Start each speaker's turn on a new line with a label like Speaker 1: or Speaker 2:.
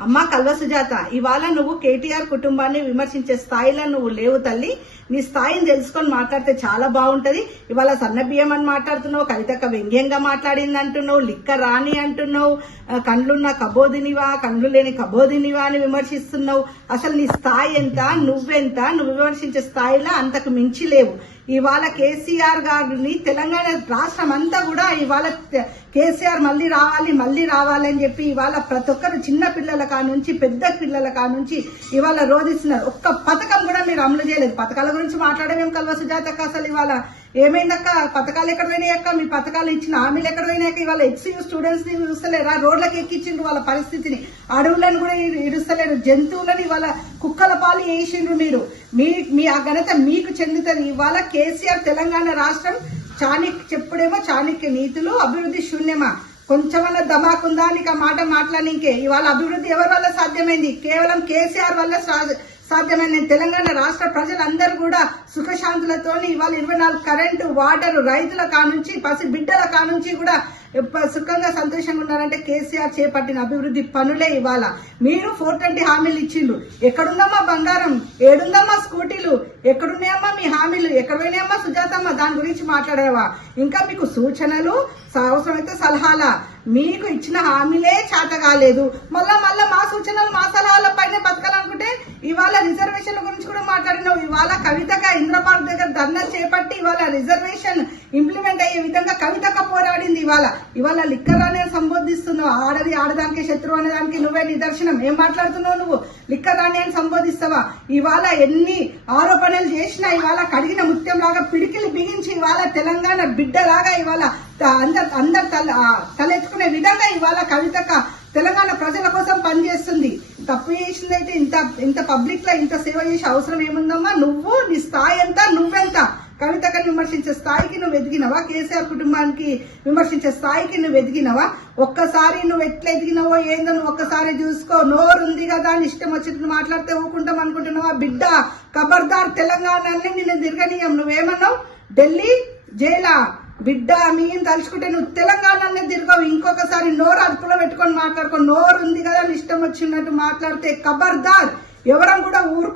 Speaker 1: అమ్మ కల్వ సుజాత ఇవాళ నువ్వు కేటీఆర్ కుటుంబాన్ని విమర్శించే స్థాయిలో నువ్వు లేవు తల్లి. నీ స్థాయిని తెలుసుకొని మాట్లాడితే చాలా బాగుంటది. ఇవాళ సన్నబియ్యం అని మాట్లాడుతున్నావు కవితక్క వ్యంగ్యంగా మాట్లాడింది అంటున్నావు లిక్క రాని అంటున్నావు కండ్లున్న కబోదినివా కండ్లు లేని కబోదినివా అని విమర్శిస్తున్నావు. అసలు నీ స్థాయి ఎంత నువ్వెంత నువ్వు విమర్శించే స్థాయిలో అంతకు మించి లేవు. ఇవాళ కేసీఆర్ గారిని తెలంగాణ రాష్ట్రం అంతా కూడా ఇవాళ కేసీఆర్ మళ్ళీ రావాలి మళ్ళీ రావాలి అని చెప్పి ఇవాళ ప్రతి ఒక్కరు చిన్న పిల్లల కానుంచి పెద్ద పిల్లల కానుంచి ఇవాళ రోధిస్తున్నారు ఒక్క పథకం కూడా మీరు అమలు చేయలేదు. పథకాల గురించి మాట్లాడమేం కల్వ సుజాతక్క అసలు ఇవాళ ఏమైందక్క? పథకాలు ఎక్కడ పోయినాయక్క మీ పథకాలు ఇచ్చిన హామీలు ఎక్కడ పోయినాయక్క ఇవాళ ఎక్స్యూ స్టూడెంట్స్ని చూస్తలేరా రోడ్లకు ఎక్కించిండ్రు వాళ్ళ పరిస్థితిని. అడవులను కూడా ఇరుస్తలేరు. ఇడుస్తలేరు జంతువులను ఇవాళ కుక్కల పాలు వేసిండ్రు మీరు. మీ మీ ఆ ఘనత మీకు చెందుతుంది. ఇవాళ కేసీఆర్ తెలంగాణ రాష్ట్రం చాణిక్ చెప్పుడేమో చాణిక్య నీతులు అభివృద్ధి శూన్యమా? కొంచెమన్నా దమాకుందా నీకు ఆ మాట మాట్లాడనీకే ఇవాళ అభివృద్ధి ఎవరి వల్ల సాధ్యమైంది? కేవలం కేసీఆర్ వల్ల సాధ్యమైన నేను తెలంగాణ రాష్ట్ర ప్రజలందరూ కూడా సుఖశాంతులతో ఇవాళ ఇరవై నాలుగు కరెంటు వాటర్ రైతుల కానుంచి పసి బిడ్డల కానుంచి కూడా సుఖంగా సంతోషంగా ఉన్నారంటే కేసీఆర్ చేపట్టిన అభివృద్ధి పనులే ఇవాళ. మీరు ఫోర్ ట్వంటీ హామీలు ఇచ్చిండ్రు. ఎక్కడుందమ్మా బంగారం? ఏడుందమ్మా స్కూటీలు? ఎక్కడున్నాయమ్మా మీ హామీలు? ఎక్కడ పోయినాయమ్మా సుజాతమ్మ? దాని గురించి మాట్లాడేవా? ఇంకా మీకు సూచనలు అవసరమైతే సలహాలా? మీకు ఇచ్చిన హామీలే చేత కాలేదు మళ్ళా మళ్ళా మా సూచనలు మా సలహా ఇవాళ రిజర్వేషన్ల గురించి కూడా మాట్లాడినావు. ఇవాళ కవితక ఇంద్రపార్క్ దగ్గర ధర్నా చేపట్టి ఇవాళ రిజర్వేషన్ ఇంప్లిమెంట్ అయ్యే విధంగా కవితక పోరాడింది ఇవాళ. ఇవాళ లిక్కర్ అనే సంబోధిస్తున్నావు. ఆడది ఆడదానికి శత్రువు అనే దానికి నువ్వే నిదర్శనం. ఏం మాట్లాడుతున్నావు నువ్వు? లిక్కర్ రాణి అని సంబోధిస్తావా? ఇవాళ ఎన్ని ఆరోపణలు చేసినా ఇవాళ కడిగిన ముత్యం లాగా పిడికిలి బిగించి ఇవాళ తెలంగాణ బిడ్డలాగా ఇవాళ అందరు అందరు తల తలెత్తుకునే విధంగా ఇవాళ కవితక తెలంగాణ ప్రజల కోసం అయితే ఇంత ఇంత పబ్లిక్లో ఇంత సేవ చేసే అవసరం ఏముందమ్మా? నువ్వు నీ స్థాయి ఎంత నువ్వెంత? కవితకని విమర్శించే స్థాయికి నువ్వు ఎదిగినవా? కేసీఆర్ కుటుంబానికి విమర్శించే స్థాయికి నువ్వు ఎదిగినవా? ఒక్కసారి నువ్వు ఎట్లా ఎదిగినవో ఏందో నువ్వు ఒక్కసారి చూసుకో. నోరు ఉంది కదా అని ఇష్టం వచ్చినట్టు మాట్లాడితే ఊకుంటాం అనుకుంటున్నావా? బిడ్డ ఖబర్దార్ తెలంగాణ నిన్ను తిరగనీయం. నువ్వేమన్నావు? ఢిల్లీ జైలా. బిడ్డ మేము తలుచుకుంటే నువ్వు తెలంగాణనే తిరగవు. ఇంకొకసారి నోరు అదుపులో పెట్టుకొని మాట్లాడుకో. నోరు ఉంది కదా అని ఇష్టం వచ్చినట్టు మాట్లాడితే ఖబర్దార్ ఎవరం కూడా ఊరుకో